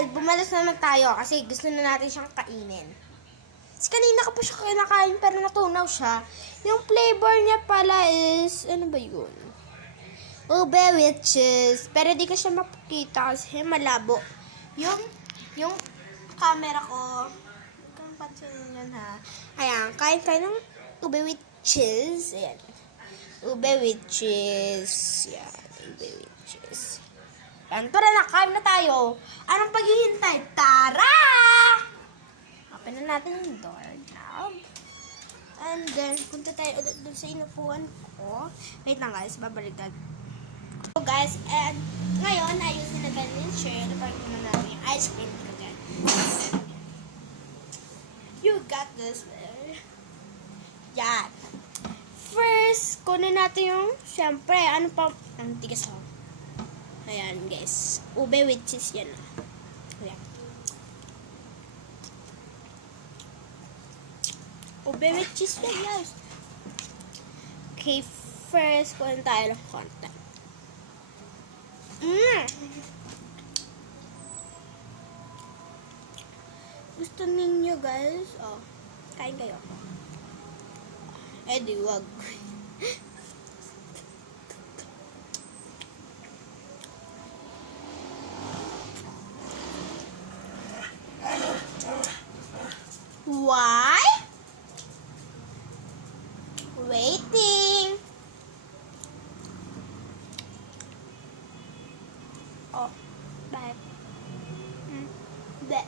guys, bumalas naman tayo kasi gusto na natin siyang kainin. Kasi kanina ka pa siya kinakain pero natunaw siya. Yung flavor niya pala is, ano ba yun? Ube with cheese. Pero di ko siya makikita kasi malabo. Yung camera ko, kung pansinin yan ha. Ayan, kain ng ube with cheese. Ayan. Ube with cheese. Yan, ube with cheese. Yan, tara na, kain na tayo. Anong paghihintay? Tara! Open na natin yung door now. And then, punta tayo ulit dun sa inupuan ko. Wait lang guys, babalik tayo. So guys, and ngayon, ayusin na ganun yung chair. Napagin na natin yung ice cream ko dyan. You got this, man. Yan. First, kunin natin yung, syempre, ano pa, ang tigas ako. Ayan, guys. Ube with cheese yan. Ayan. Ube with cheese yan, guys. Okay, first, kunin tayo ng konti. Gusto ninyo, guys? Oh, kain kayo. Eh, di wag. Why? Waiting. Oh, bye. Bleh.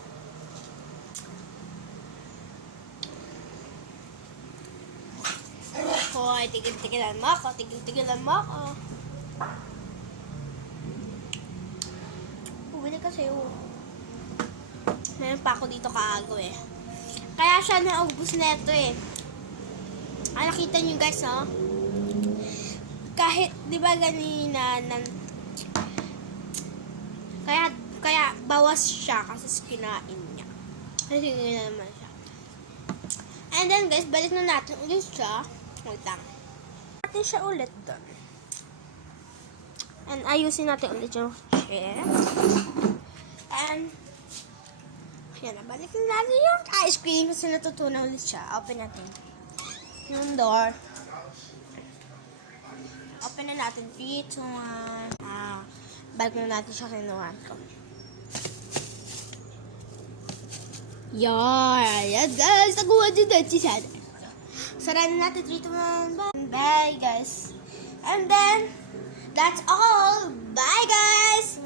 Hoy, tigil-tigilan mo ako. Tigil-tigilan mo ako. Bumili kasi yun. Meron pa ako dito kaago eh. Kaya siya naubos na ito eh. Nakita nyo guys, no? Kahit, di ba ganina, kaya bawas siya kasi kinain niya. Kasi na naman siya. And then guys, balik na natin ulit siya. Wait lang. Natin siya ulit doon. And ayusin natin ulit yung chair. And yan, balik na natin yung ice cream kasi natutunan ulit siya. Open natin yung door. Open na natin. 3, 2, 1. Balik na natin siya kinuha ko. Yan guys. Nakuha din natin siya. Sara na natin 3, 2, 1. Bye guys. And then, that's all. Bye guys.